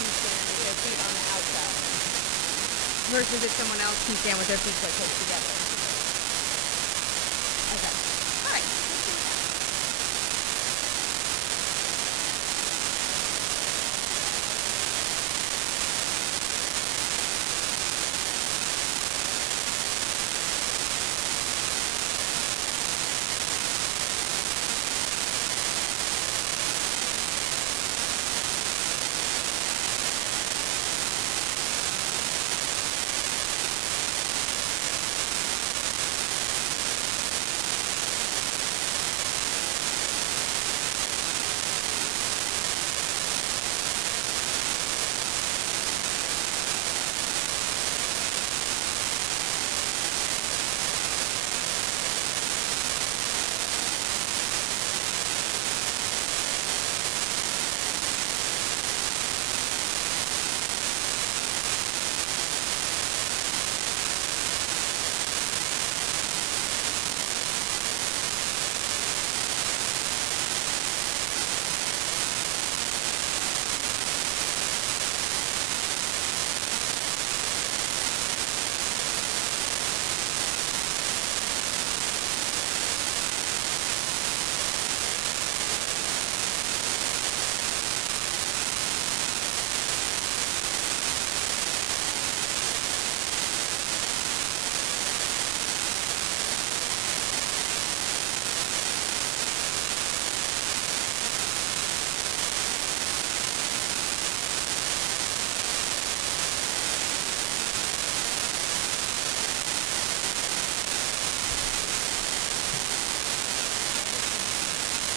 can stand with their feet on the outside. Versus if someone else can stand with their feet like close together. Okay. All right. Let's do that.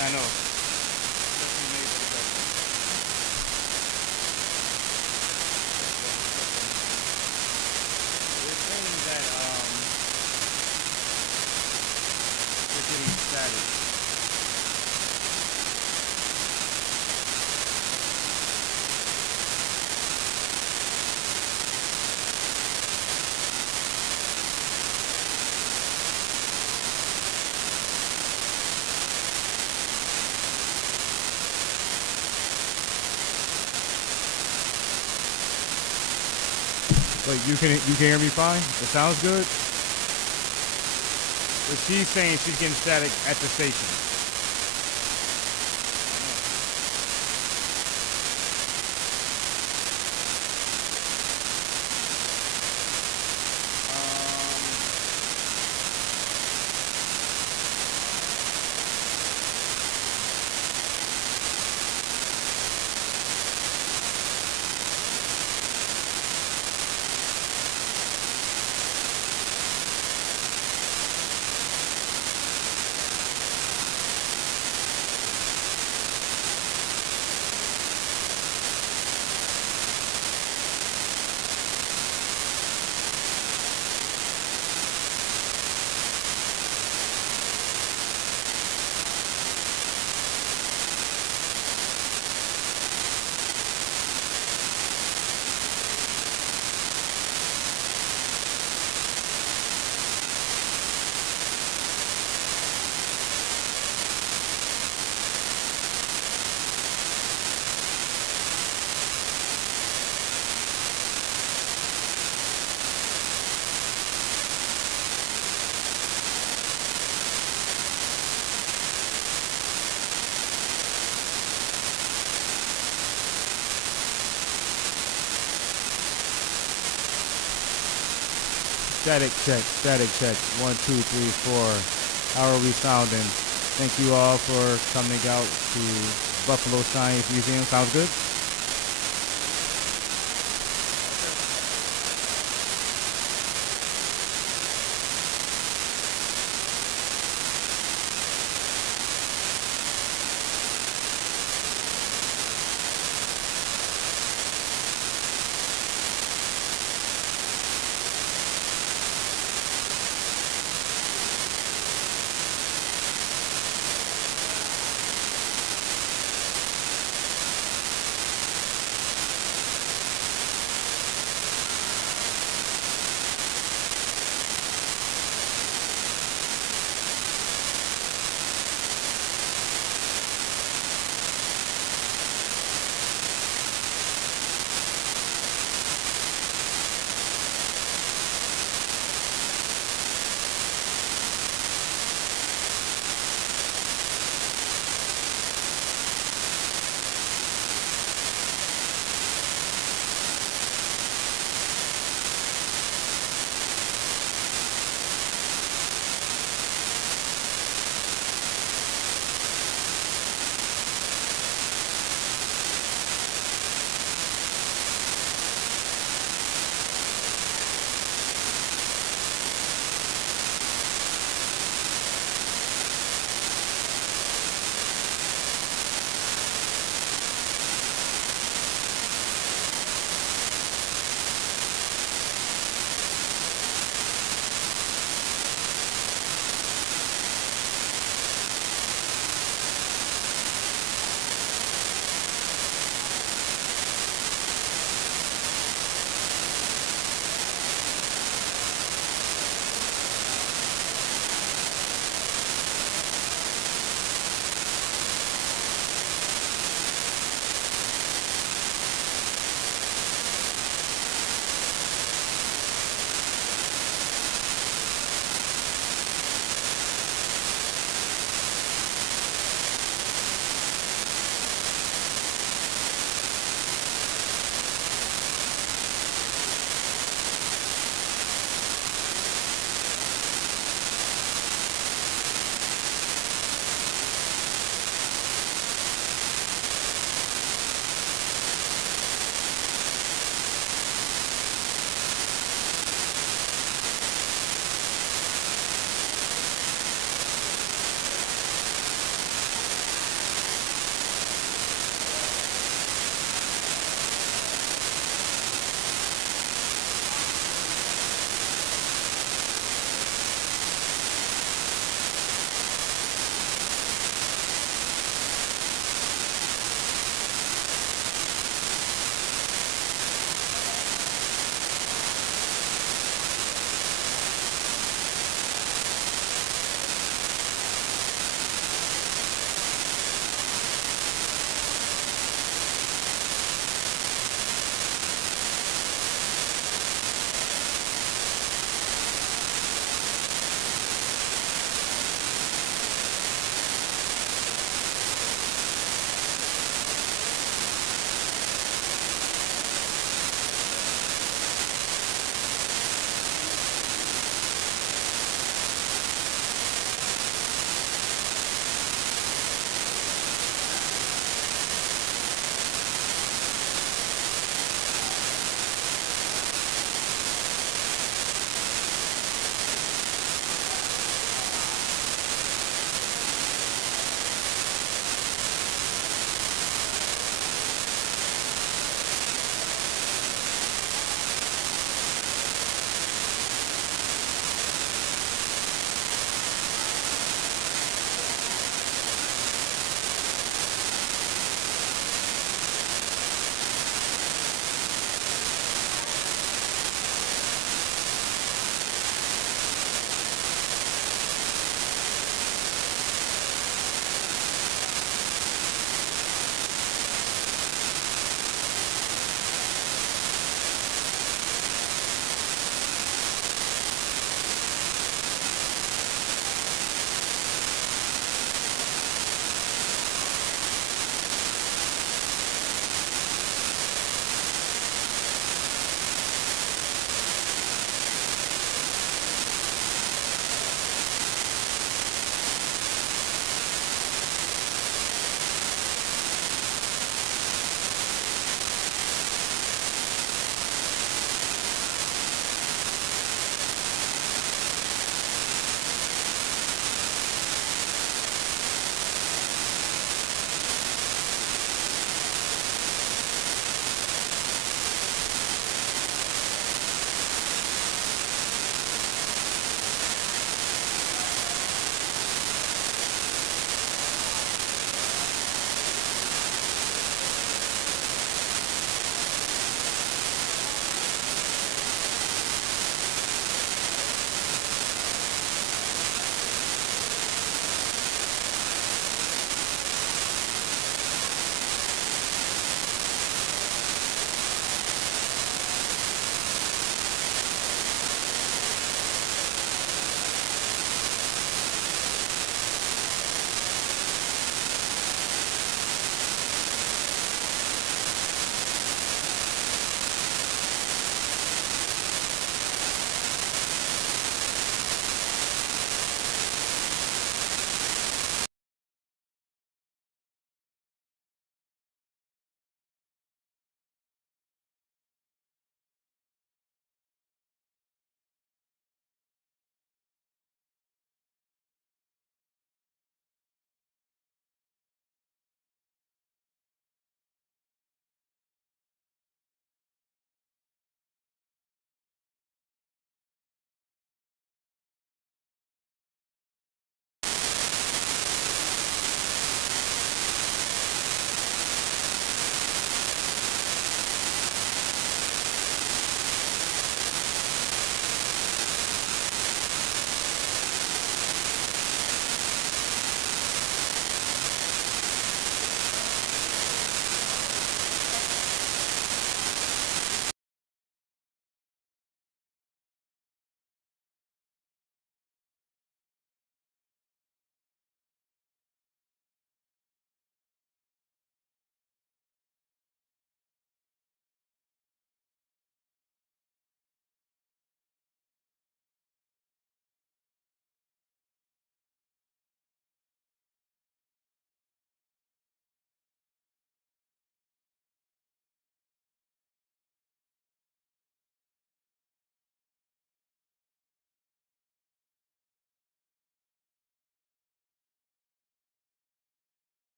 I know. Definitely made for the best. They're saying that they're getting static. But you can hear me fine? It sounds good? But she's saying she's getting static at the station. Static check. 1, 2, 3, 4. How are we sounding? Thank you all for coming out to Buffalo Science Museum. Sounds good?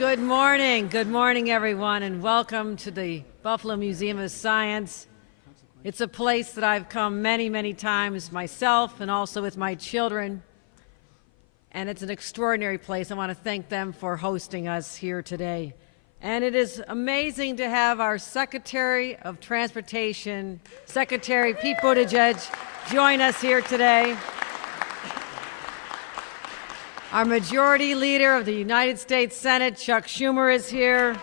Good morning, everyone, and welcome to the Buffalo Museum of Science. It's a place that I've come many, many times myself and also with my children, and it's an extraordinary place. I want to thank them for hosting us here today. And it is amazing to have our Secretary of Transportation, Secretary Pete Buttigieg, join us here today. Our Majority Leader of the United States Senate, Chuck Schumer, is here.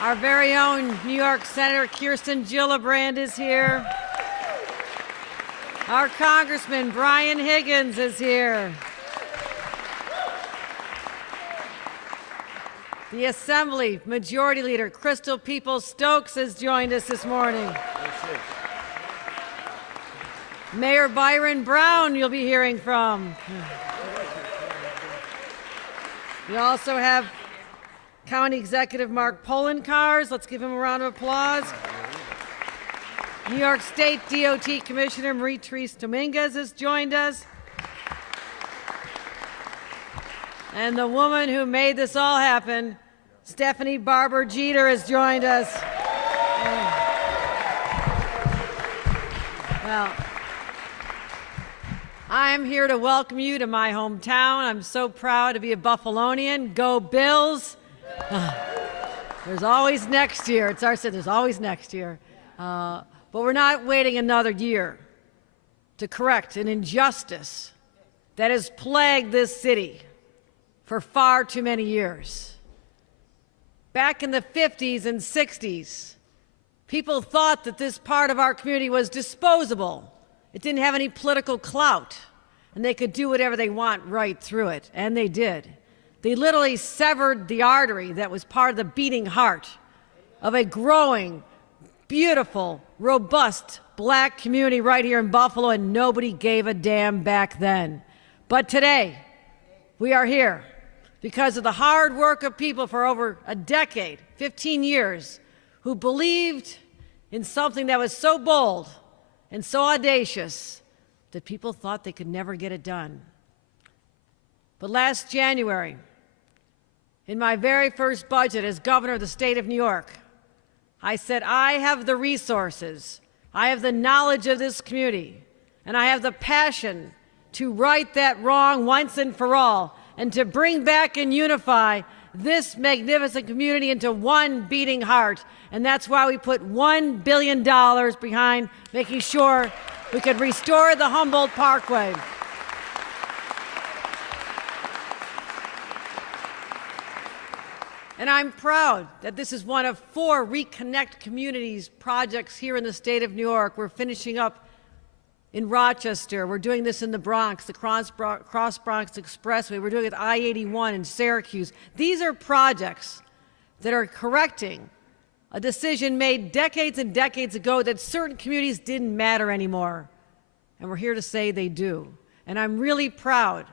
Our very own New York Senator Kirsten Gillibrand is here. Our Congressman Brian Higgins is here. The Assembly Majority Leader Crystal Peoples-Stokes has joined us this morning. Mayor Byron Brown you'll be hearing from. We also have County Executive Mark Polenkars. Let's give him a round of applause. New York State DOT Commissioner Marie-Therese Dominguez has joined us. And the woman who made this all happen, Stephanie Barber Jeter, has joined us. Well, I'm here to welcome you to my hometown. I'm so proud to be a Buffalonian. Go Bills. There's always next year. It's our there's always next year. But we're not waiting another year to correct an injustice that has plagued this city for far too many years. Back in the 50s and 60s, people thought that this part of our community was disposable. It didn't have any political clout, and they could do whatever they want right through it, and they did. They literally severed the artery that was part of the beating heart of a growing, beautiful, robust black community right here in Buffalo, and nobody gave a damn back then. But today, we are here because of the hard work of people for over a decade, 15 years, who believed in something that was so bold and so audacious that people thought they could never get it done. But last January, in my very first budget as governor of the state of New York, I said, I have the resources, I have the knowledge of this community, and I have the passion to right that wrong once and for all, and to bring back and unify this magnificent community into one beating heart. And that's why we put $1 billion behind making sure we could restore the Humboldt Parkway. And I'm proud that this is one of 4 Reconnect Communities projects here in the state of New York. We're finishing up in Rochester. We're doing this in the Bronx, the Cross Bronx Expressway. We're doing it at I-81 in Syracuse. These are projects that are correcting a decision made decades and decades ago that certain communities didn't matter anymore. And we're here to say they do. And I'm really proud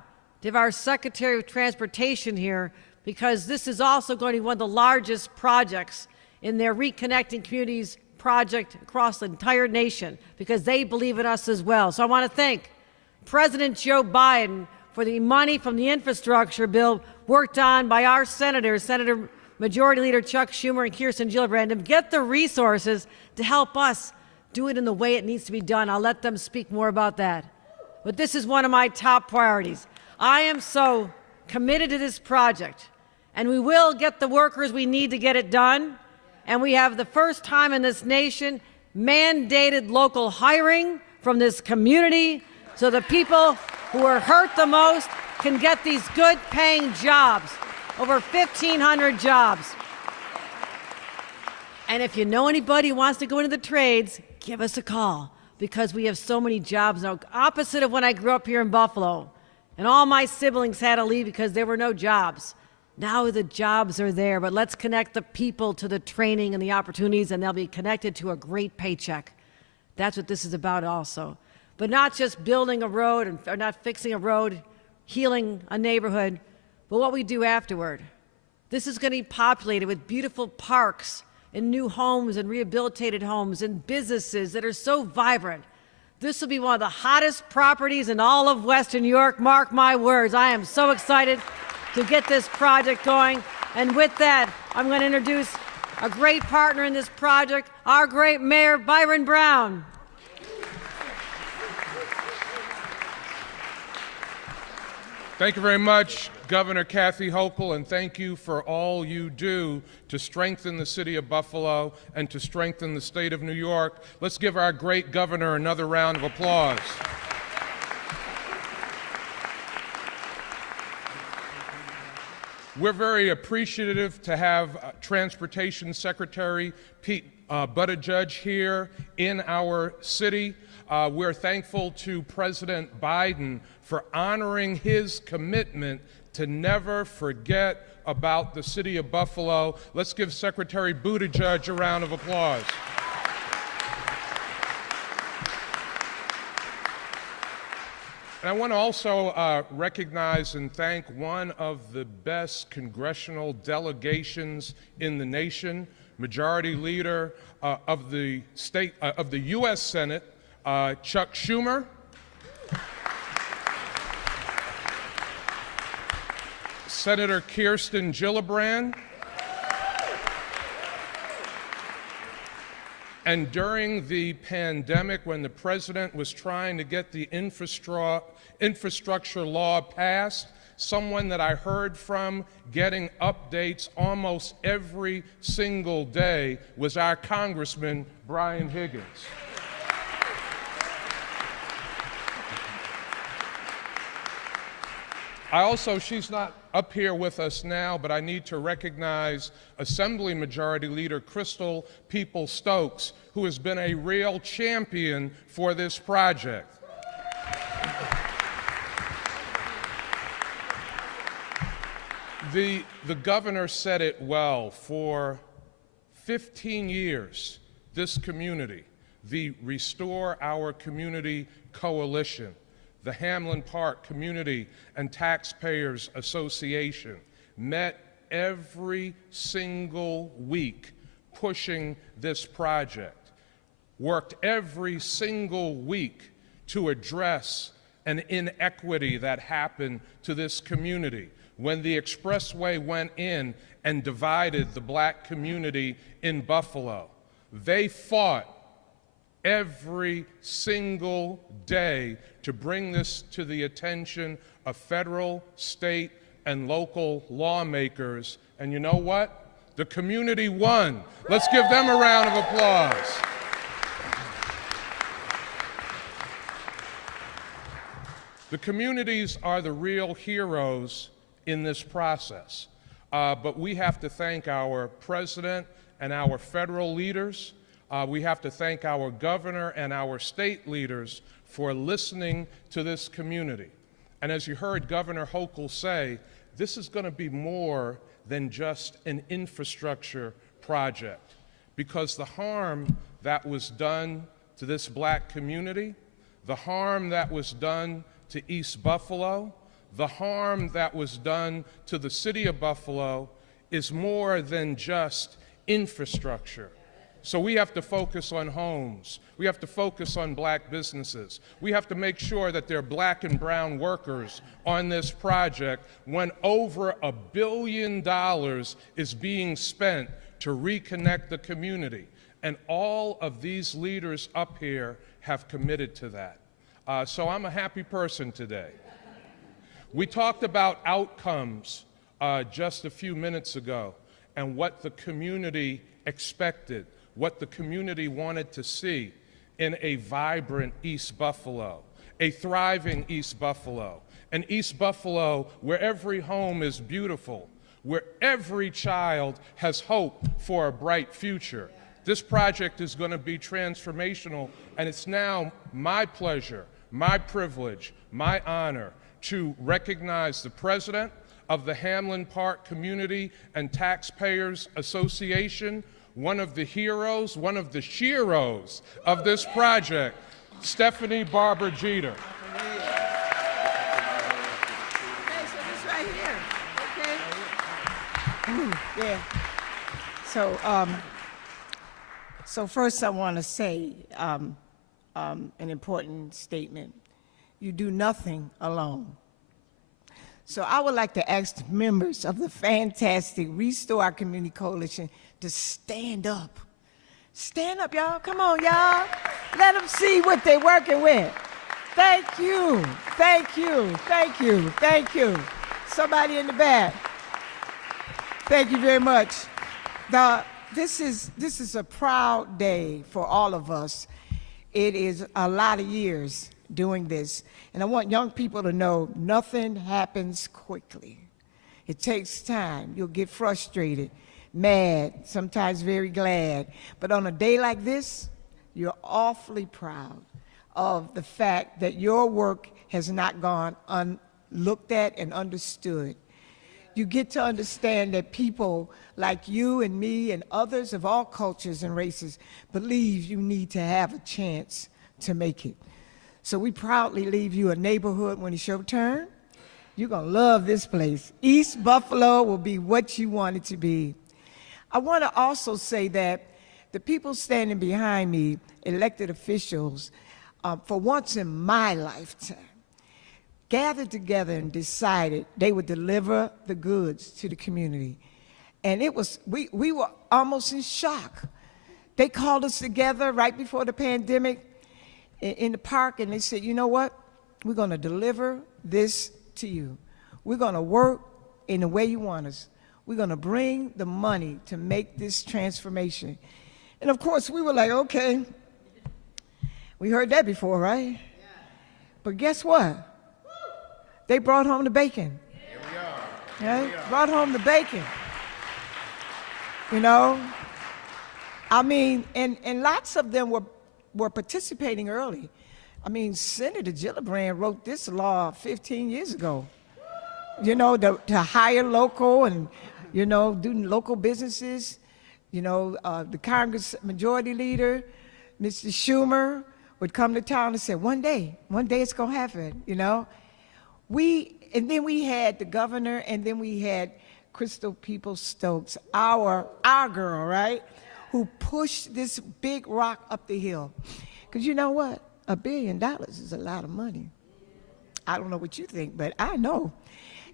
to have our Secretary of Transportation here, because this is also going to be one of the largest projects in their Reconnecting Communities project across the entire nation, because they believe in us as well. So I want to thank President Joe Biden for the money from the infrastructure bill worked on by our senators, Senator Majority Leader Chuck Schumer and Kirsten Gillibrand, to get the resources to help us do it in the way it needs to be done. I'll let them speak more about that. But this is one of my top priorities. I am so committed to this project, and we will get the workers we need to get it done. And we have the first time in this nation mandated local hiring from this community, so the people who are hurt the most can get these good paying jobs, over 1,500 jobs. And if you know anybody who wants to go into the trades, give us a call, because we have so many jobs now. Opposite of when I grew up here in Buffalo, and all my siblings had to leave because there were no jobs. Now the jobs are there, but let's connect the people to the training and the opportunities, and they'll be connected to a great paycheck. That's what this is about also. But not just building a road or not fixing a road, healing a neighborhood, but what we do afterward. This is going to be populated with beautiful parks and new homes and rehabilitated homes and businesses that are so vibrant. This will be one of the hottest properties in all of Western New York. Mark my words. I am so excited. to get this project going. And with that, I'm going to introduce a great partner in this project, our great Mayor Byron Brown. Thank you very much, Governor Kathy Hochul, and thank you for all you do to strengthen the city of Buffalo and to strengthen the state of New York. Let's give our great governor another round of applause. We're very appreciative to have Transportation Secretary Pete Buttigieg here in our city. We're thankful to President Biden for honoring his commitment to never forget about the city of Buffalo. Let's give Secretary Buttigieg a round of applause. And I want to also recognize and thank one of the best congressional delegations in the nation, Majority Leader of the U.S. Senate, Chuck Schumer. Senator Kirsten Gillibrand. And during the pandemic, when the president was trying to get the infrastructure law passed, someone that I heard from getting updates almost every single day was our Congressman Brian Higgins. She's not up here with us now, but I need to recognize Assembly Majority Leader Crystal People-Stokes, who has been a real champion for this project. The governor said it well. For 15 years, this community, the Restore Our Community Coalition, the Hamlin Park Community and Taxpayers Association, met every single week pushing this project, worked every single week to address an inequity that happened to this community when the expressway went in and divided the black community in Buffalo. They fought every single day to bring this to the attention of federal, state, and local lawmakers. And you know what? The community won. Let's give them a round of applause. The communities are the real heroes in this process. But we have to thank our president and our federal leaders. We have to thank our governor and our state leaders for listening to this community. And as you heard Governor Hochul say, this is going to be more than just an infrastructure project, because the harm that was done to this black community, the harm that was done to East Buffalo, the harm that was done to the city of Buffalo is more than just infrastructure. So we have to focus on homes. We have to focus on black businesses. We have to make sure that there are black and brown workers on this project when over $1 billion is being spent to reconnect the community. And all of these leaders up here have committed to that. So I'm a happy person today. We talked about outcomes just a few minutes ago and what the community expected, what the community wanted to see in a vibrant East Buffalo, a thriving East Buffalo, an East Buffalo where every home is beautiful, where every child has hope for a bright future. This project is going to be transformational, and it's now my pleasure, my privilege, my honor to recognize the president of the Hamlin Park Community and Taxpayers Association, one of the heroes, one of the sheroes of this project, Stephanie Barber Jeter. Okay, so this right here, okay? Yeah. So first I want to say an important statement. You do nothing alone. So I would like to ask the members of the fantastic Restore Our Community Coalition to stand up. Stand up, y'all. Come on, y'all. Let them see what they're working with. Thank you. Thank you. Thank you. Thank you. Somebody in the back. Thank you very much. This is a proud day for all of us. It is a lot of years doing this. And I want young people to know nothing happens quickly. It takes time. You'll get frustrated, mad, sometimes very glad. But on a day like this, you're awfully proud of the fact that your work has not gone unlooked at and understood. You get to understand that people like you and me and others of all cultures and races believe you need to have a chance to make it. So we proudly leave you a neighborhood when it's your turn. You're going to love this place. East Buffalo will be what you want it to be. I want to also say that the people standing behind me, elected officials, for once in my lifetime, gathered together and decided they would deliver the goods to the community. And it was, we were almost in shock. They called us together right before the pandemic in the park, and they said, you know what? We're going to deliver this to you. We're going to work in the way you want us. We're going to bring the money to make this transformation. And of course, we were like, okay. We heard that before, right? Yeah. But guess what? They brought home the bacon. Here we are. Right? Brought home the bacon. You know? I mean, and lots of them were participating early. I mean, Senator Gillibrand wrote this law 15 years ago. You know, to hire local and, you know, do local businesses. You know, the Congress Majority Leader, Mr. Schumer, would come to town and say, one day it's going to happen, you know? And then we had the governor, and then we had Crystal Peoples-Stokes, our girl, right? Who pushed this big rock up the hill. Because you know what? $1 billion is a lot of money. I don't know what you think, but I know.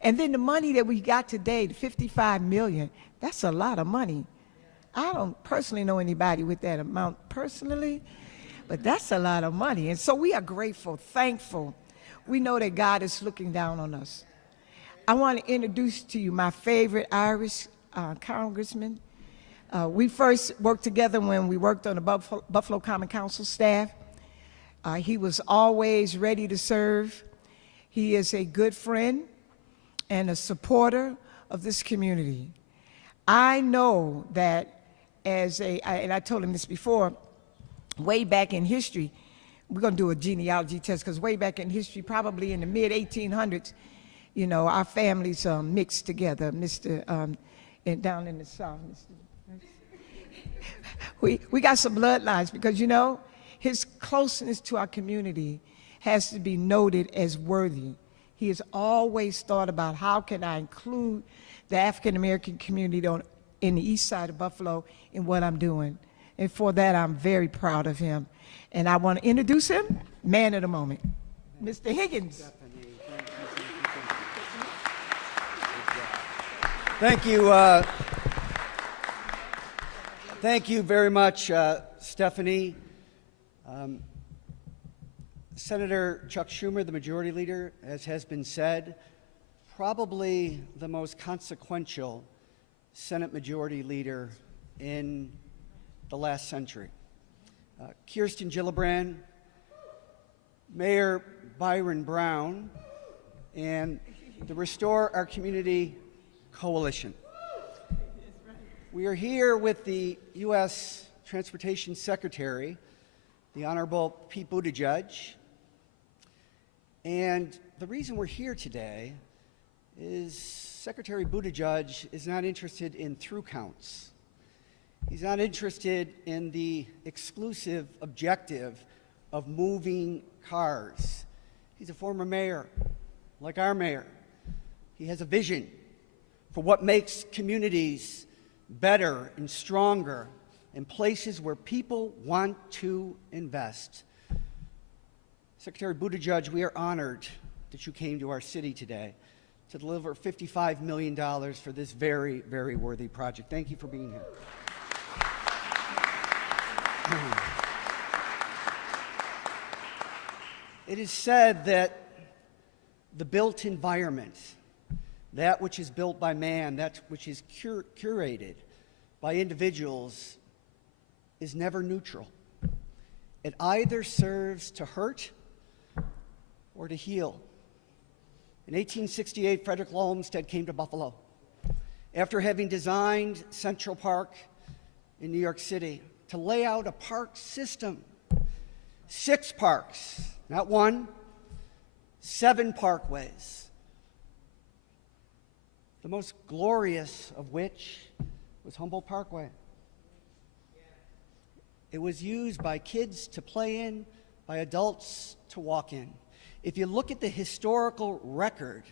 And then the money that we got today, the $55 million, that's a lot of money. I don't personally know anybody with that amount personally, but that's a lot of money. And so we are grateful, thankful. We know that God is looking down on us. I want to introduce to you my favorite Irish congressman. We first worked together when we worked on the Buffalo Common Council staff. He was always ready to serve. He is a good friend and a supporter of this community. I know that and I told him this before, way back in history, we're going to do a genealogy test, because way back in history, probably in the mid-1800s, you know, our families mixed together, and down in the South. We got some bloodlines, because, you know, his closeness to our community has to be noted as worthy. He has always thought about how can I include the African-American community in the east side of Buffalo in what I'm doing. And for that, I'm very proud of him. And I want to introduce him, man of the moment, Mr. Higgins. Thank you. Thank you very much, Stephanie. Senator Chuck Schumer, the Majority Leader, as has been said, probably the most consequential Senate Majority Leader in the last century. Kirsten Gillibrand, Mayor Byron Brown, and the Restore Our Community Coalition. We are here with the U.S. Transportation Secretary, the Honorable Pete Buttigieg, and the reason we're here today is Secretary Buttigieg is not interested in through counts. He's not interested in the exclusive objective of moving cars. He's a former mayor, like our mayor. He has a vision for what makes communities better and stronger and places where people want to invest. Secretary Buttigieg, we are honored that you came to our city today to deliver $55 million for this very, very worthy project. Thank you for being here. It is said that the built environment, that which is built by man, that which is curated by individuals, is never neutral. It either serves to hurt or to heal. In 1868, Frederick Law Olmsted came to Buffalo after having designed Central Park in New York City to lay out a park system. 6 parks, not 1, 7 parkways, the most glorious of which was Humboldt Parkway. It was used by kids to play in, by adults to walk in. If you look at the historical record,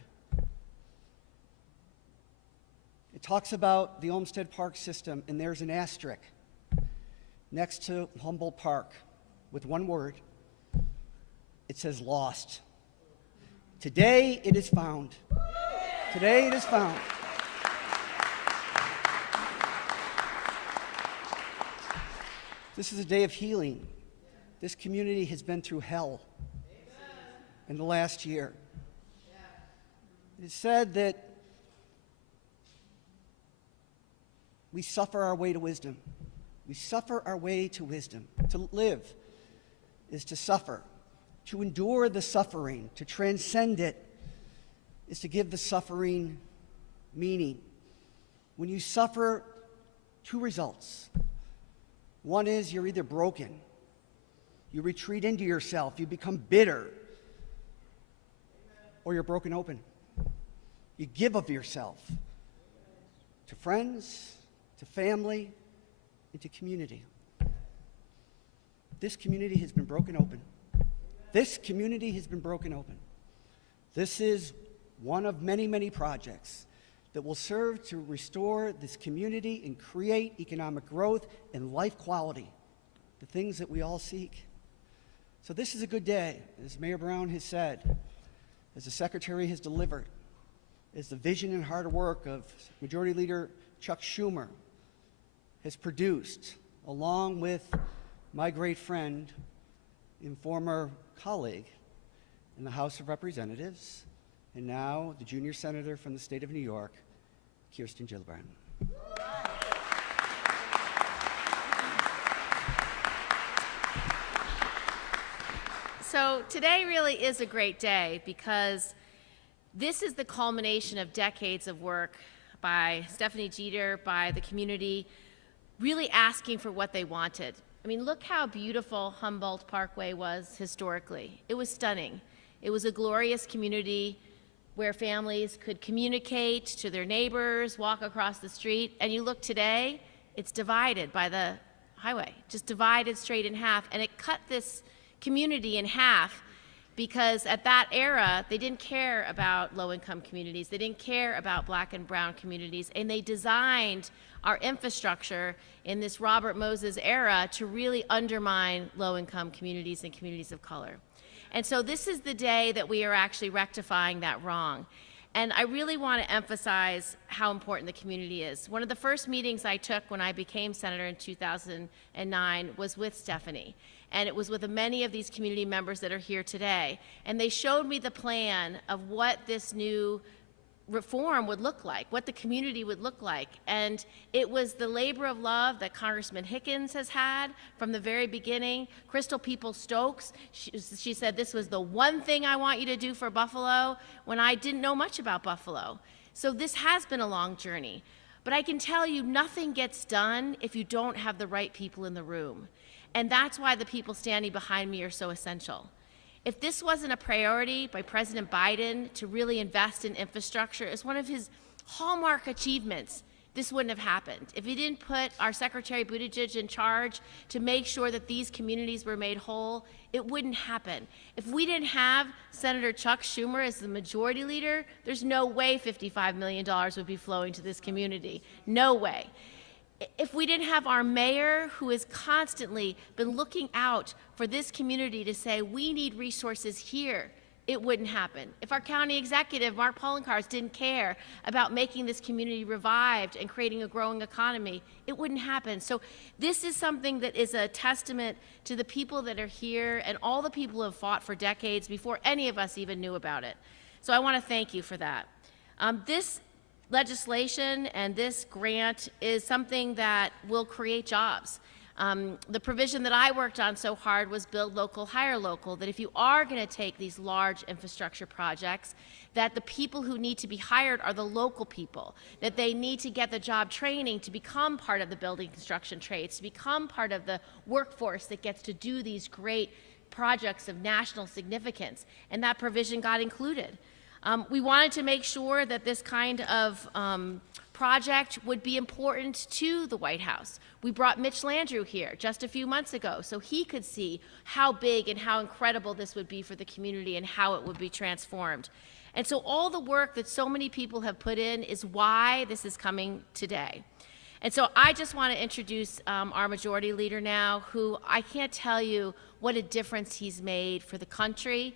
it talks about the Olmsted Park system, and there's an asterisk next to Humboldt Park with one word. It says lost. Today it is found. Today it is found. This is a day of healing. This community has been through hell in the last year. It is said that we suffer our way to wisdom. We suffer our way to wisdom. To live is to suffer. To endure the suffering, to transcend it, is to give the suffering meaning. When you suffer, 2 results. One is you're either broken, you retreat into yourself, you become bitter, or you're broken open. You give of yourself to friends, to family, and to community. This community has been broken open. This community has been broken open. This is one of many, many projects that will serve to restore this community and create economic growth and life quality, the things that we all seek. So this is a good day, as Mayor Brown has said, as the Secretary has delivered, as the vision and hard work of Majority Leader Chuck Schumer has produced, along with my great friend and former colleague in the House of Representatives, and now the junior senator from the state of New York, Kirsten Gillibrand. So today really is a great day because this is the culmination of decades of work by Stephanie Jeter, by the community, really asking for what they wanted. I mean, look how beautiful Humboldt Parkway was historically. It was stunning. It was a glorious community where families could communicate to their neighbors, walk across the street, and you look today, it's divided by the highway, just divided straight in half, and it cut this community in half because at that era, they didn't care about low-income communities, they didn't care about black and brown communities, and they designed our infrastructure in this Robert Moses era to really undermine low-income communities and communities of color. And so this is the day that we are actually rectifying that wrong. And I really want to emphasize how important the community is. One of the first meetings I took when I became senator in 2009 was with Stephanie. And it was with many of these community members that are here today. And they showed me the plan of what this new reform would look like, what the community would look like. And it was the labor of love that Congressman Higgins has had from the very beginning. Crystal Peoples-Stokes, she said this was the one thing I want you to do for Buffalo when I didn't know much about Buffalo. So this has been a long journey. But I can tell you nothing gets done if you don't have the right people in the room. And that's why the people standing behind me are so essential. If this wasn't a priority by President Biden to really invest in infrastructure as one of his hallmark achievements, this wouldn't have happened. If he didn't put our Secretary Buttigieg in charge to make sure that these communities were made whole, it wouldn't happen. If we didn't have Senator Chuck Schumer as the majority leader, there's no way $55 million would be flowing to this community. No way. If we didn't have our mayor, who has constantly been looking out for this community to say, we need resources here it wouldn't happen. If our county executive, Mark Poloncarz, didn't care about making this community revived and creating a growing economy, it wouldn't happen. So this is something that is a testament to the people that are here and all the people who have fought for decades before any of us even knew about it. So I want to thank you for that. This legislation and this grant is something that will create jobs. The provision that I worked on so hard was build local, hire local, that if you are going to take these large infrastructure projects, that the people who need to be hired are the local people, that they need to get the job training to become part of the building construction trades, to become part of the workforce that gets to do these great projects of national significance, and that provision got included. We wanted to make sure that this kind of project would be important to the White House. We brought Mitch Landrieu here just a few months ago so he could see how big and how incredible this would be for the community and how it would be transformed. And so all the work that so many people have put in is why this is coming today. And so I just want to introduce our majority leader now, who I can't tell you what a difference he's made for the country,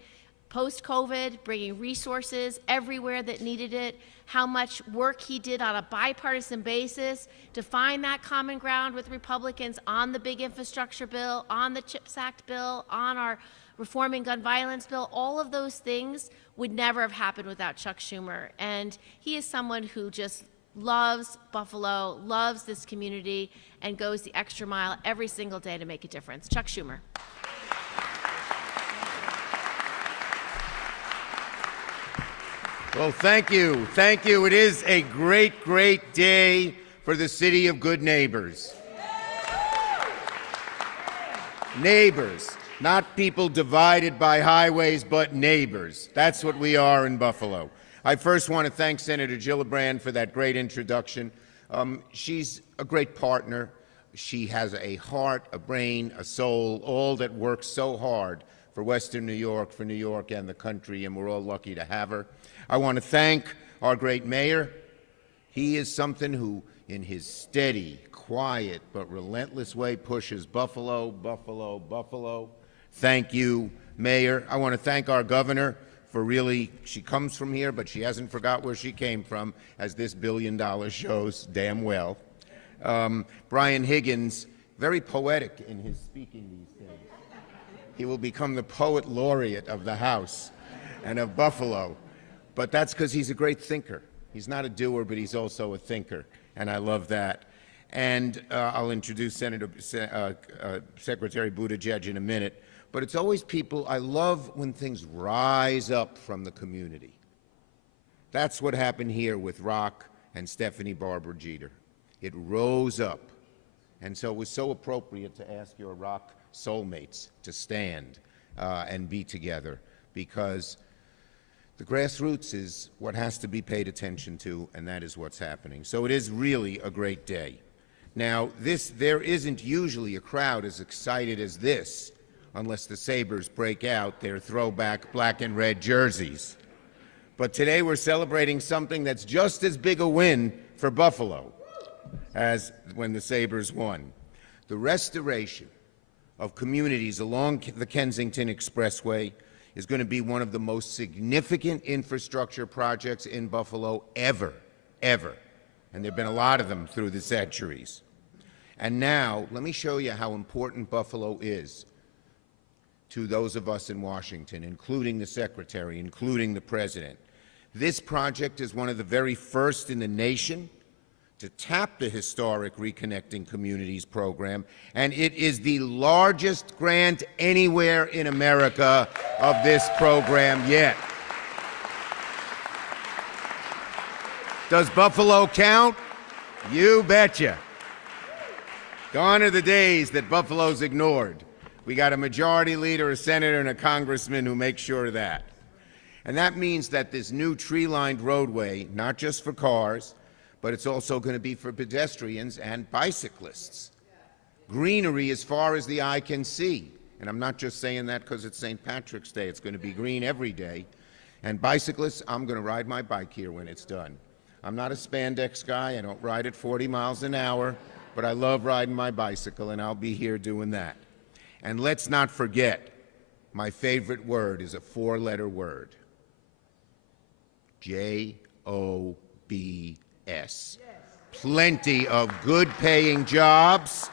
post-COVID, bringing resources everywhere that needed it, how much work he did on a bipartisan basis to find that common ground with Republicans on the big infrastructure bill, on the CHIPS Act bill, on our reforming gun violence bill. All of those things would never have happened without Chuck Schumer. And he is someone who just loves Buffalo, loves this community, and goes the extra mile every single day to make a difference. Chuck Schumer. Well, thank you. Thank you. It is a great, great day for the city of good neighbors. Neighbors, not people divided by highways, but neighbors. That's what we are in Buffalo. I first want to thank Senator Gillibrand for that great introduction. She's a great partner. She has a heart, a brain, a soul, all that works so hard for Western New York, for New York and the country, and we're all lucky to have her. I want to thank our great mayor. He is someone who, in his steady, quiet, but relentless way, pushes Buffalo, Buffalo, Buffalo. Thank you, Mayor. I want to thank our governor for really, she comes from here, but she hasn't forgot where she came from, as this $1 billion shows damn well. Brian Higgins, very poetic in his speaking these days. He will become the poet laureate of the House and of Buffalo. But that's because he's a great thinker. He's not a doer, but he's also a thinker, and I love that. And I'll introduce Secretary Buttigieg in a minute. But it's always people, I love when things rise up from the community. That's what happened here with Rock and Stephanie Barber Jeter. It rose up. And so it was so appropriate to ask your Rock soulmates to stand and be together, because the grassroots is what has to be paid attention to, and that is what's happening. So it is really a great day. Now, there isn't usually a crowd as excited as this unless the Sabres break out their throwback black and red jerseys. But today we're celebrating something that's just as big a win for Buffalo as when the Sabres won. The restoration of communities along the Kensington Expressway is going to be one of the most significant infrastructure projects in Buffalo ever, ever. And there have been a lot of them through the centuries. And now, let me show you how important Buffalo is to those of us in Washington, including the Secretary, including the President. This project is one of the very first in the nation to tap the historic Reconnecting Communities program, and it is the largest grant anywhere in America of this program yet. Does Buffalo count? You betcha. Gone are the days that Buffalo's ignored. We got a majority leader, a senator, and a congressman who make sure of that. And that means that this new tree-lined roadway, not just for cars, but it's also going to be for pedestrians and bicyclists. Greenery as far as the eye can see. And I'm not just saying that because it's St. Patrick's Day. It's going to be green every day. And bicyclists, I'm going to ride my bike here when it's done. I'm not a spandex guy. I don't ride at 40 miles an hour, but I love riding my bicycle, and I'll be here doing that. And let's not forget My favorite word is a four-letter word. J-O-B-S. Plenty of good-paying jobs,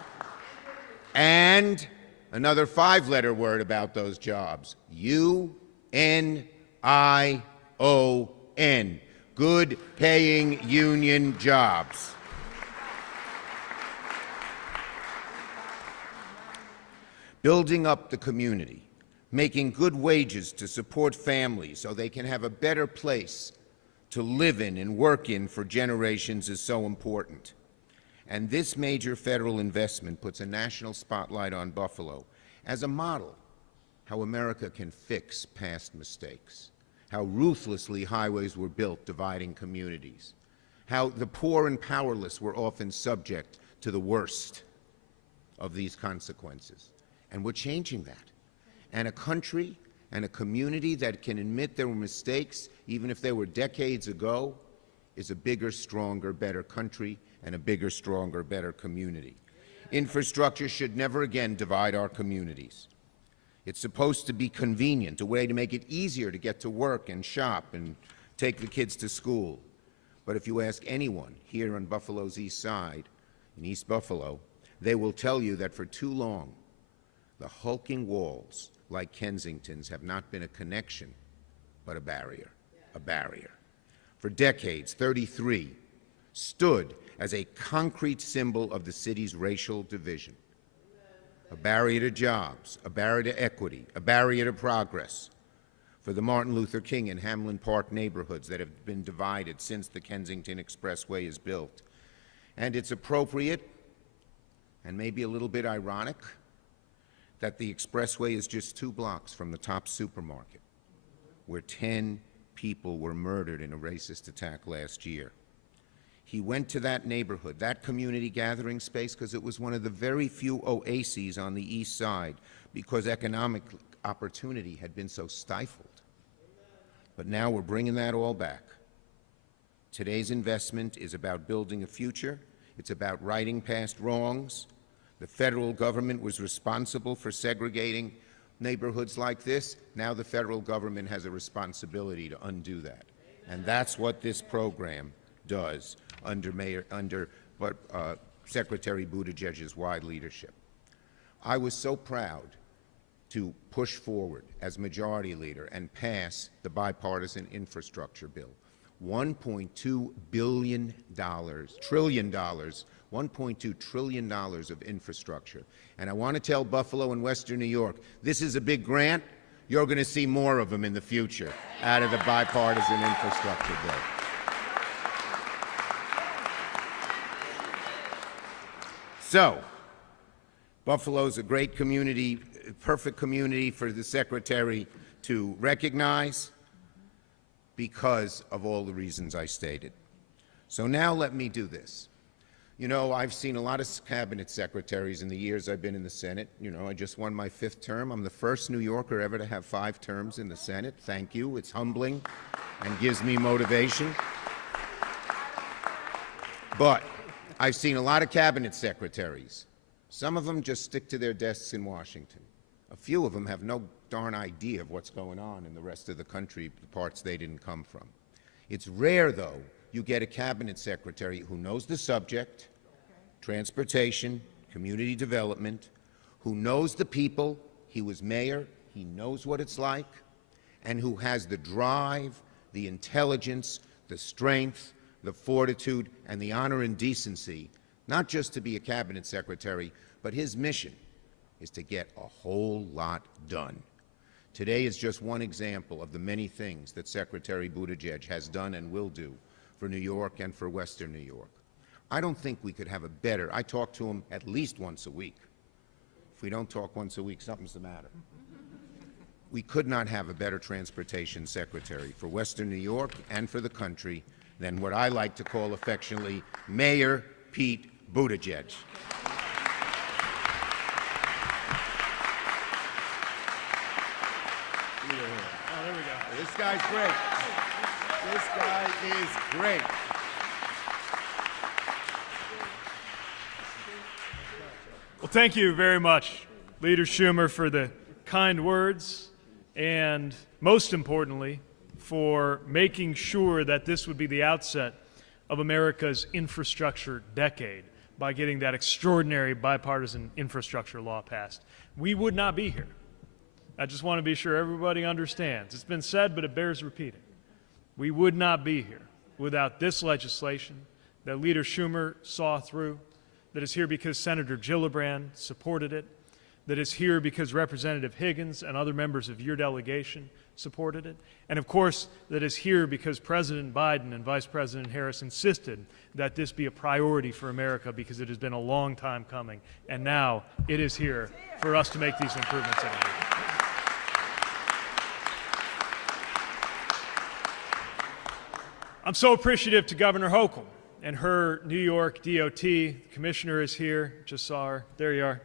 and another five-letter word about those jobs. U-N-I-O-N. Good-paying union jobs. Building up the community, making good wages to support families so they can have a better place to live in and work in for generations is so important. And this major federal investment puts a national spotlight on Buffalo as a model how America can fix past mistakes, how ruthlessly highways were built dividing communities, how the poor and powerless were often subject to the worst of these consequences. And we're changing that. And a country and a community that can admit there were mistakes, even if they were decades ago, is a bigger, stronger, better country and a bigger, stronger, better community. Infrastructure should never again divide our communities. It's supposed to be convenient, a way to make it easier to get to work and shop and take the kids to school. But if you ask anyone here on Buffalo's East Side, in East Buffalo, they will tell you that for too long, the hulking walls, like Kensington's, have not been a connection, but a barrier, a barrier. For decades, 33 stood as a concrete symbol of the city's racial division. A barrier to jobs, a barrier to equity, a barrier to progress. For the Martin Luther King and Hamlin Park neighborhoods that have been divided since the Kensington Expressway is built. And it's appropriate, and maybe a little bit ironic, that the expressway is just 2 blocks from the Top supermarket, where 10 people were murdered in a racist attack last year. He went to that neighborhood, that community gathering space, because it was one of the very few oases on the East Side, because economic opportunity had been so stifled. But now we're bringing that all back. Today's investment is about building a future. It's about righting past wrongs. The federal government was responsible for segregating neighborhoods like this. Now the federal government has a responsibility to undo that. And that's what this program does under Secretary Buttigieg's wide leadership. I was so proud to push forward as majority leader and pass the bipartisan infrastructure bill. $1.2 billion, trillion dollars, $1.2 trillion of infrastructure. And I want to tell Buffalo and Western New York, this is a big grant. You're going to see more of them in the future out of the bipartisan infrastructure bill. So, Buffalo's a great community, perfect community for the Secretary to recognize because of all the reasons I stated. So now let me do this. You know, I've seen a lot of cabinet secretaries in the years I've been in the Senate. You know, I just won my 5th term. I'm the first New Yorker ever to have 5 terms in the Senate. Thank you. It's humbling and gives me motivation. But I've seen a lot of cabinet secretaries. Some of them just stick to their desks in Washington. A few of them have no darn idea of what's going on in the rest of the country, the parts they didn't come from. It's rare, though, you get a cabinet secretary who knows the subject, transportation, community development, who knows the people. He was mayor, he knows what it's like, and who has the drive, the intelligence, the strength, the fortitude, and the honor and decency, not just to be a cabinet secretary, but his mission is to get a whole lot done. Today is just one example of the many things that Secretary Buttigieg has done and will do for New York and for Western New York. I don't think we could have a better, I talk to him at least once a week. If we don't talk once a week, something's the matter. We could not have a better transportation secretary for Western New York and for the country than what I like to call affectionately Mayor Pete Buttigieg. Oh, there we go. This guy's great. This guy is great. Well, thank you very much, Leader Schumer, for the kind words, and most importantly, for making sure that this would be the outset of America's infrastructure decade by getting that extraordinary bipartisan infrastructure law passed. We would not be here. I just want to be sure everybody understands. It's been said, but it bears repeating. We would not be here without this legislation that Leader Schumer saw through, that is here because Senator Gillibrand supported it, that is here because Representative Higgins and other members of your delegation supported it, and of course, that is here because President Biden and Vice President Harris insisted that this be a priority for America because it has been a long time coming, and now it is here for us to make these improvements. I'm so appreciative to Governor Hochul and her New York DOT. The commissioner is here, just saw her, there you are,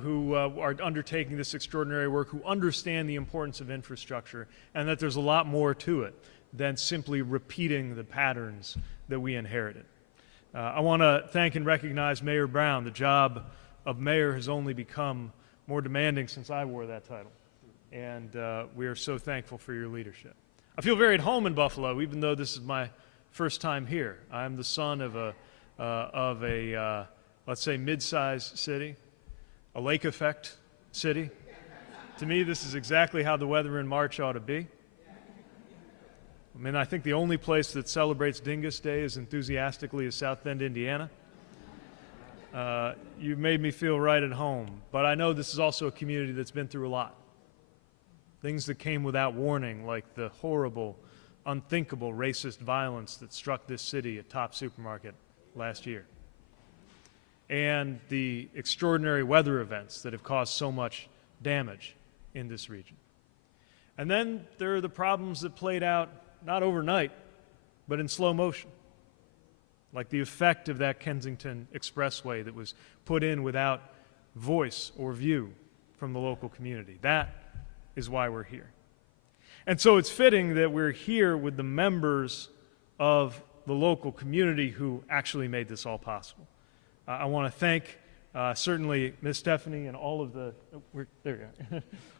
who are undertaking this extraordinary work, who understand the importance of infrastructure, and that there's a lot more to it than simply repeating the patterns that we inherited. I want to thank and recognize Mayor Brown. The job of mayor has only become more demanding since I wore that title, and we are so thankful for your leadership. I feel very at home in Buffalo, even though this is my first time here. I'm the son of a let's say, mid-sized city, a lake effect city. To me, this is exactly how the weather in March ought to be. I mean, I think the only place that celebrates Dingus Day as enthusiastically as South Bend, Indiana. You've made me feel right at home, but I know this is also a community that's been through a lot. Things that came without warning, like the horrible, unthinkable racist violence that struck this city at Top Supermarket last year, and the extraordinary weather events that have caused so much damage in this region. And then there are the problems that played out not overnight, but in slow motion, like the effect of that Kensington Expressway that was put in without voice or view from the local community. That is why we're here. And so it's fitting that we're here with the members of the local community who actually made this all possible. I want to thank certainly Ms. Stephanie and all of the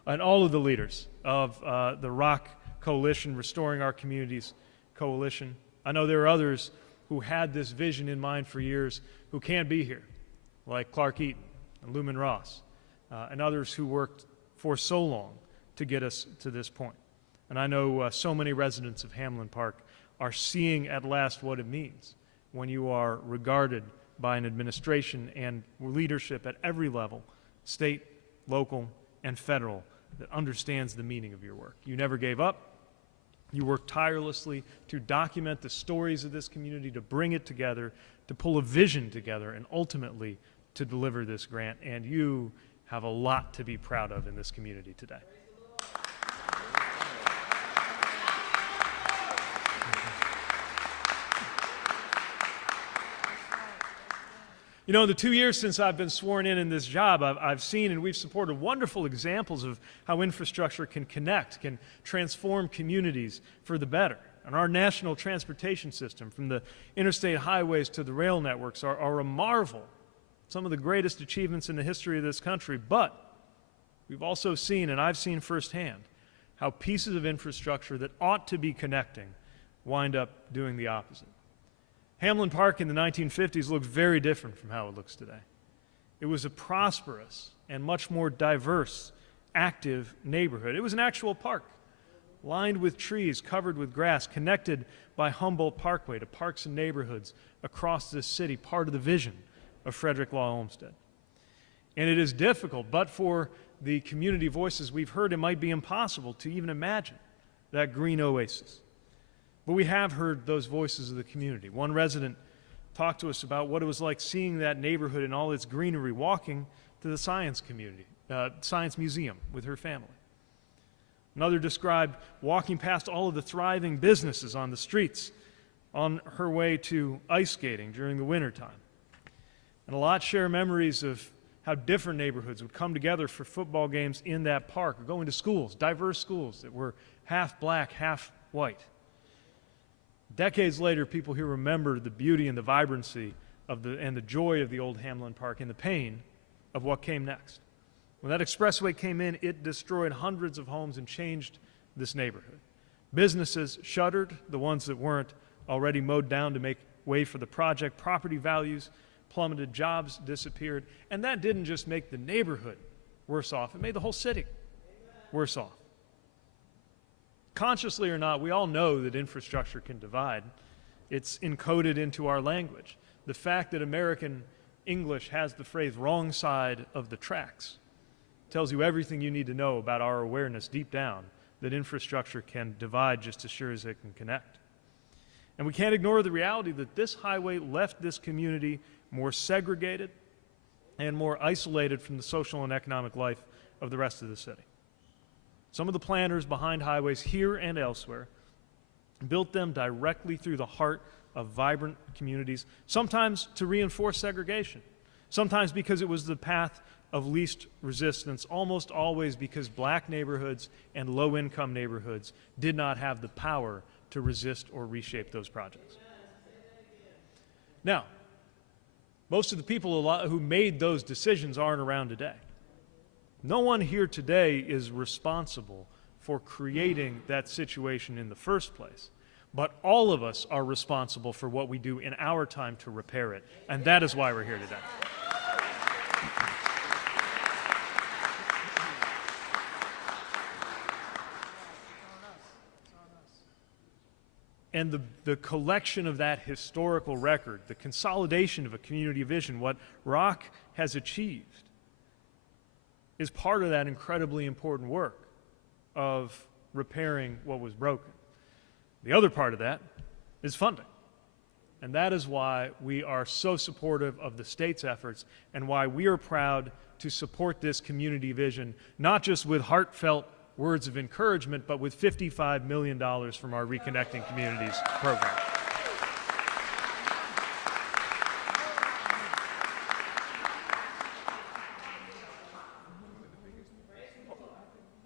and all of the leaders of the ROC Coalition, Restoring Our Communities Coalition. I know there are others who had this vision in mind for years who can't be here, like Clark Eaton and Lumen Ross, and others who worked for so long to get us to this point. And I know so many residents of Hamlin Park are seeing at last what it means when you are regarded by an administration and leadership at every level, state, local, and federal, that understands the meaning of your work. You never gave up. You worked tirelessly to document the stories of this community, to bring it together, to pull a vision together, and ultimately to deliver this grant. And you have a lot to be proud of in this community today. You know, in the 2 years since I've been sworn in this job, I've seen and we've supported wonderful examples of how infrastructure can connect, can transform communities for the better. And our national transportation system, from the interstate highways to the rail networks, are a marvel, some of the greatest achievements in the history of this country. But we've also seen, and I've seen firsthand, how pieces of infrastructure that ought to be connecting wind up doing the opposite. Hamlin Park in the 1950s looked very different from how it looks today. It was a prosperous and much more diverse, active neighborhood. It was an actual park, lined with trees, covered with grass, connected by Humboldt Parkway to parks and neighborhoods across this city, part of the vision of Frederick Law Olmsted. And it is difficult, but for the community voices we've heard, it might be impossible to even imagine that green oasis. But we have heard those voices of the community. One resident talked to us about what it was like seeing that neighborhood in all its greenery, walking to the science museum with her family. Another described walking past all of the thriving businesses on the streets on her way to ice skating during the wintertime. And a lot share memories of how different neighborhoods would come together for football games in that park, or going to schools, diverse schools that were half black, half white. Decades later, people here remember the beauty and the vibrancy and the joy of the old Hamlin Park and the pain of what came next. When that expressway came in, it destroyed hundreds of homes and changed this neighborhood. Businesses shuttered, the ones that weren't already mowed down to make way for the project. Property values plummeted, jobs disappeared, and that didn't just make the neighborhood worse off, it made the whole city worse off. Consciously or not, we all know that infrastructure can divide. It's encoded into our language. The fact that American English has the phrase wrong side of the tracks tells you everything you need to know about our awareness deep down that infrastructure can divide just as sure as it can connect. And we can't ignore the reality that this highway left this community more segregated and more isolated from the social and economic life of the rest of the city. Some of the planners behind highways here and elsewhere built them directly through the heart of vibrant communities, sometimes to reinforce segregation, sometimes because it was the path of least resistance, almost always because black neighborhoods and low-income neighborhoods did not have the power to resist or reshape those projects. Now, most of the people who made those decisions aren't around today. No one here today is responsible for creating that situation in the first place, but all of us are responsible for what we do in our time to repair it, and that is why we're here today. And the collection of that historical record, the consolidation of a community vision, what Rock has achieved, is part of that incredibly important work of repairing what was broken. The other part of that is funding. And that is why we are so supportive of the state's efforts and why we are proud to support this community vision, not just with heartfelt words of encouragement, but with $55 million from our Reconnecting Communities program.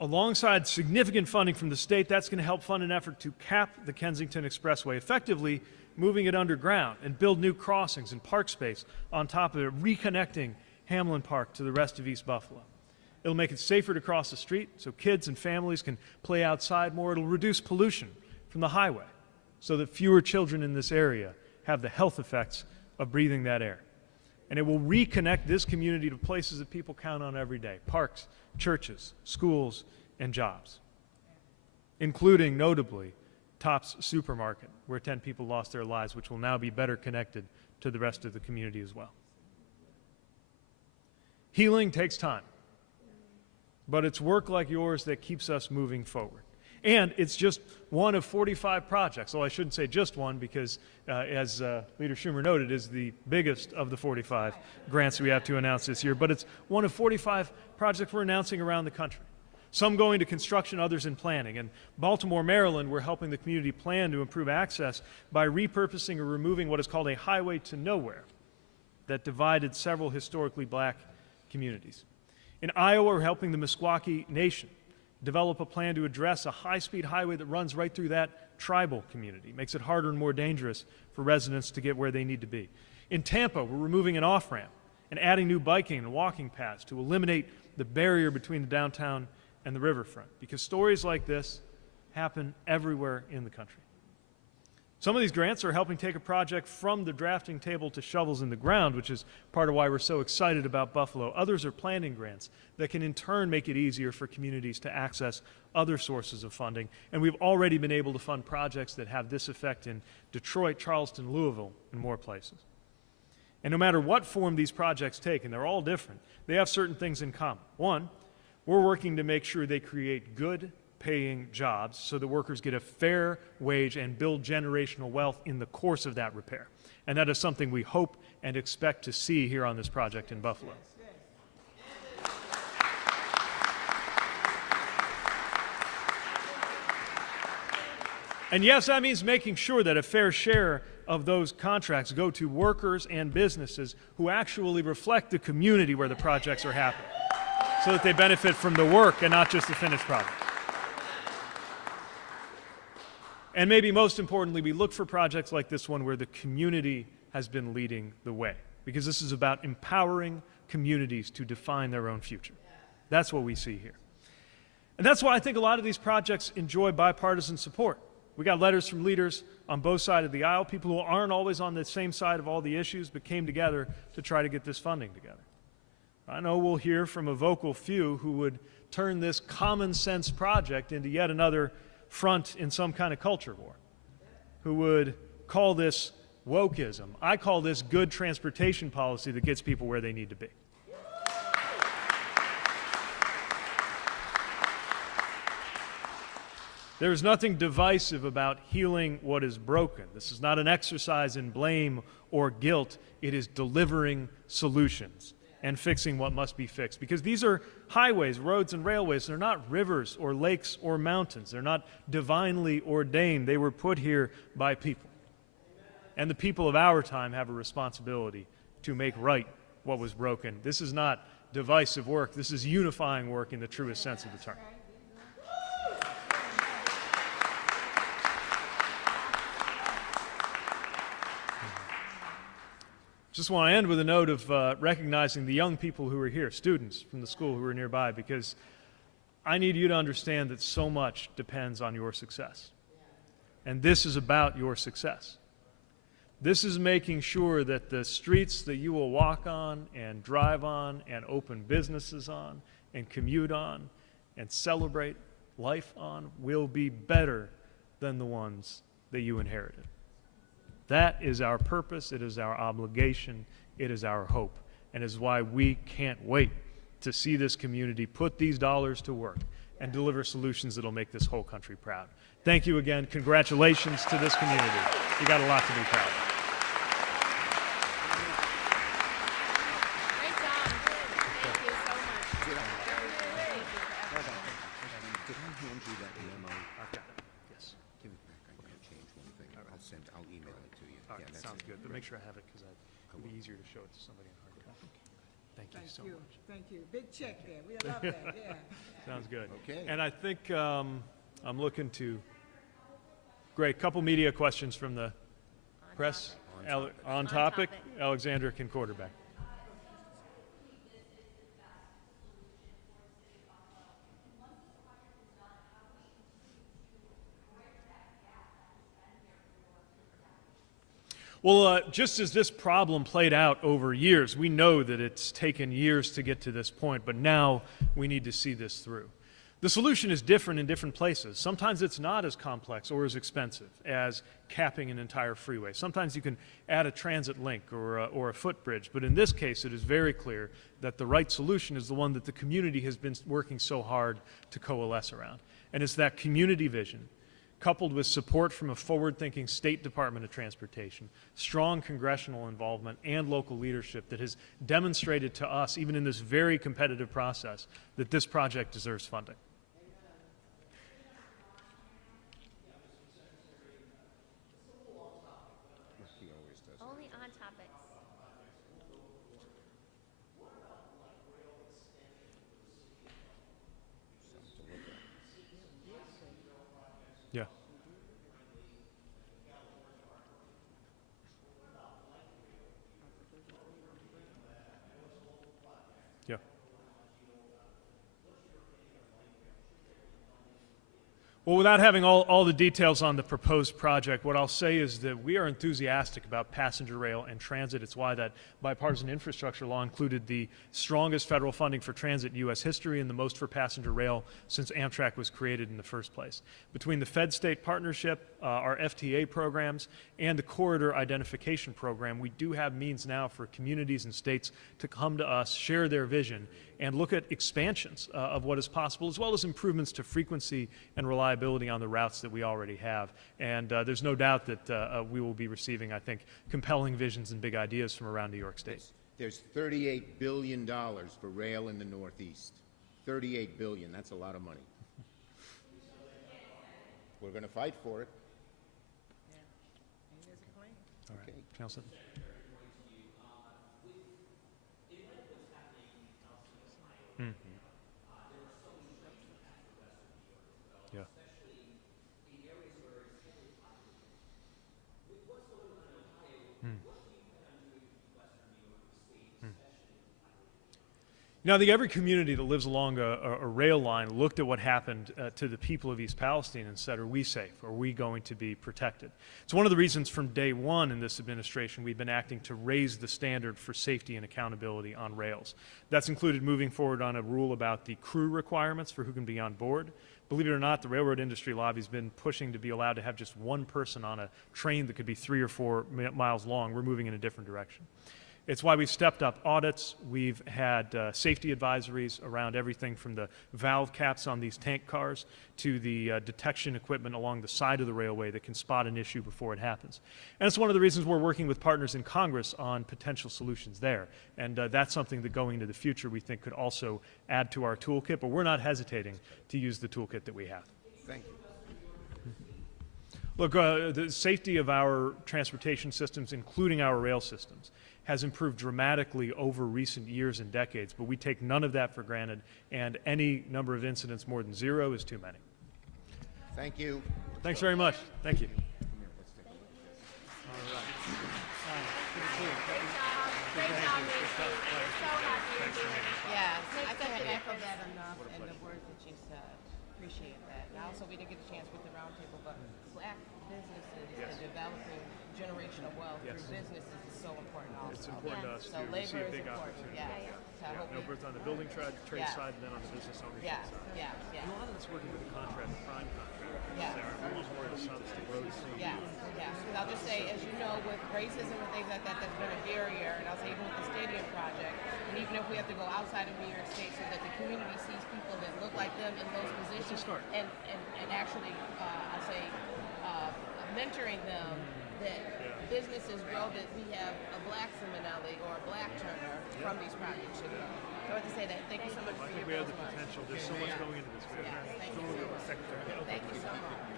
Alongside significant funding from the state, that's going to help fund an effort to cap the Kensington Expressway, effectively moving it underground and build new crossings and park space on top of it, reconnecting Hamlin Park to the rest of East Buffalo. It'll make it safer to cross the street so kids and families can play outside more. It'll reduce pollution from the highway so that fewer children in this area have the health effects of breathing that air. And it will reconnect this community to places that people count on every day: parks, churches, schools, and jobs, including, notably, Tops Supermarket, where 10 people lost their lives, which will now be better connected to the rest of the community as well. Healing takes time, but it's work like yours that keeps us moving forward. And it's just one of 45 projects. Well, I shouldn't say just one, because as Leader Schumer noted, is the biggest of the 45 grants we have to announce this year. But it's one of 45 projects we're announcing around the country. Some going to construction, others in planning. In Baltimore, Maryland, we're helping the community plan to improve access by repurposing or removing what is called a highway to nowhere that divided several historically black communities. In Iowa, we're helping the Meskwaki Nation develop a plan to address a high-speed highway that runs right through that tribal community, makes it harder and more dangerous for residents to get where they need to be. In Tampa, we're removing an off-ramp and adding new biking and walking paths to eliminate the barrier between the downtown and the riverfront, because stories like this happen everywhere in the country. Some of these grants are helping take a project from the drafting table to shovels in the ground, which is part of why we're so excited about Buffalo. Others are planning grants that can in turn make it easier for communities to access other sources of funding. And we've already been able to fund projects that have this effect in Detroit, Charleston, Louisville, and more places. And no matter what form these projects take, and they're all different, they have certain things in common. One, we're working to make sure they create good paying jobs so that workers get a fair wage and build generational wealth in the course of that repair. And that is something we hope and expect to see here on this project in Buffalo. And yes, that means making sure that a fair share of those contracts go to workers and businesses who actually reflect the community where the projects are happening, so that they benefit from the work and not just the finished product. And maybe most importantly, we look for projects like this one where the community has been leading the way, because this is about empowering communities to define their own future. That's what we see here. And that's why I think a lot of these projects enjoy bipartisan support. We got letters from leaders on both sides of the aisle, people who aren't always on the same side of all the issues, but came together to try to get this funding together. I know we'll hear from a vocal few who would turn this common sense project into yet another front in some kind of culture war, who would call this wokeism. I call this good transportation policy that gets people where they need to be. There is nothing divisive about healing what is broken. This is not an exercise in blame or guilt. It is delivering solutions and fixing what must be fixed. Because these are highways, roads, and railways. They're not rivers or lakes or mountains. They're not divinely ordained. They were put here by people. And the people of our time have a responsibility to make right what was broken. This is not divisive work. This is unifying work in the truest sense of the term. Just want to end with a note of recognizing the young people who are here, students from the school who are nearby, because I need you to understand that so much depends on your success. And this is about your success. This is making sure that the streets that you will walk on and drive on and open businesses on and commute on and celebrate life on will be better than the ones that you inherited. That is our purpose, it is our obligation, it is our hope, and is why we can't wait to see this community put these dollars to work and deliver solutions that will make this whole country proud. Thank you again. Congratulations to this community. You got a lot to be proud of. Great job. Thank you so much. Did I hand you that memo? I've got it. Yes. Give it back. I gotta change one thing. I'll email it to you. All right, that's sounds it. good. But make sure I have it because it'd be easier to show it to somebody in hard copy. Thank you so much. Thank you. Big check there. We love that. Yeah. Sounds good. Okay. And I think I'm looking to, great, couple media questions from the press. On topic. Alexandra can quarterback. Well, just as this problem played out over years, we know that it's taken years to get to this point, but now we need to see this through. The solution is different in different places. Sometimes it's not as complex or as expensive as capping an entire freeway. Sometimes you can add a transit link or a footbridge, but in this case it is very clear that the right solution is the one that the community has been working so hard to coalesce around. And it's that community vision, coupled with support from a forward-thinking State Department of Transportation, strong congressional involvement, and local leadership that has demonstrated to us, even in this very competitive process, that this project deserves funding. Only on topics. Yeah. Yeah. Well, without having all the details on the proposed project, what I'll say is that we are enthusiastic about passenger rail and transit. It's why that bipartisan infrastructure law included the strongest federal funding for transit in U.S. history and the most for passenger rail since Amtrak was created in the first place. Between the Fed-State partnership, our FTA programs, and the corridor identification program, we do have means now for communities and states to come to us, share their vision, and look at expansions of what is possible, as well as improvements to frequency and reliability on the routes that we already have. And there's no doubt that we will be receiving, I think, compelling visions and big ideas from around New York State. There's $38 billion for rail in the Northeast. $38 billion, that's a lot of money. We're going to fight for it. All right. Okay. Nelson? Mm. Yeah. Now, I think every community that lives along a rail line looked at what happened to the people of East Palestine and said, are we safe? Are we going to be protected? It's one of the reasons from day one in this administration we've been acting to raise the standard for safety and accountability on rails. That's included moving forward on a rule about the crew requirements for who can be on board. Believe it or not, the railroad industry lobby's been pushing to be allowed to have just one person on a train that could be 3 or 4 miles long. We're moving in a different direction. It's why we've stepped up audits. We've had safety advisories around everything from the valve caps on these tank cars to the detection equipment along the side of the railway that can spot an issue before it happens. And it's one of the reasons we're working with partners in Congress on potential solutions there. And that's something that going into the future we think could also add to our toolkit, but we're not hesitating to use the toolkit that we have. Thank you. Look, the safety of our transportation systems, including our rail systems, has improved dramatically over recent years and decades, but we take none of that for granted, and any number of incidents more than 0 is too many. Thank you. Thanks very much. Thank you. Yes, I can't echo that enough, and the words that you said. Appreciate that. And also, we didn't get a chance with the roundtable, but Black businesses and developing generational wealth through businesses is so important also. It's important to us So too. We see labor a is big important. opportunity. Yeah. So I hope No, both on the building trade side and then on the business ownership Yeah, side. yeah. And a lot of it's working with the contract, the prime contractors. Yeah. There are rules more to sons to grow to see. Yeah. Because I'll just say, as you know, with racism and things like that, that's been a barrier. And I'll say even with the stadium project, and even if we have to go outside of New York State so that the community sees people that look like them in those positions, and actually, I'll say, mentoring them, that businesses grow, that we have a Black Simonelli or a Black Turner from these projects should grow. So I want to say that. Thank you so much for I think your we have the business. potential. There's so much going into this. We have Thank Secretary. you so much.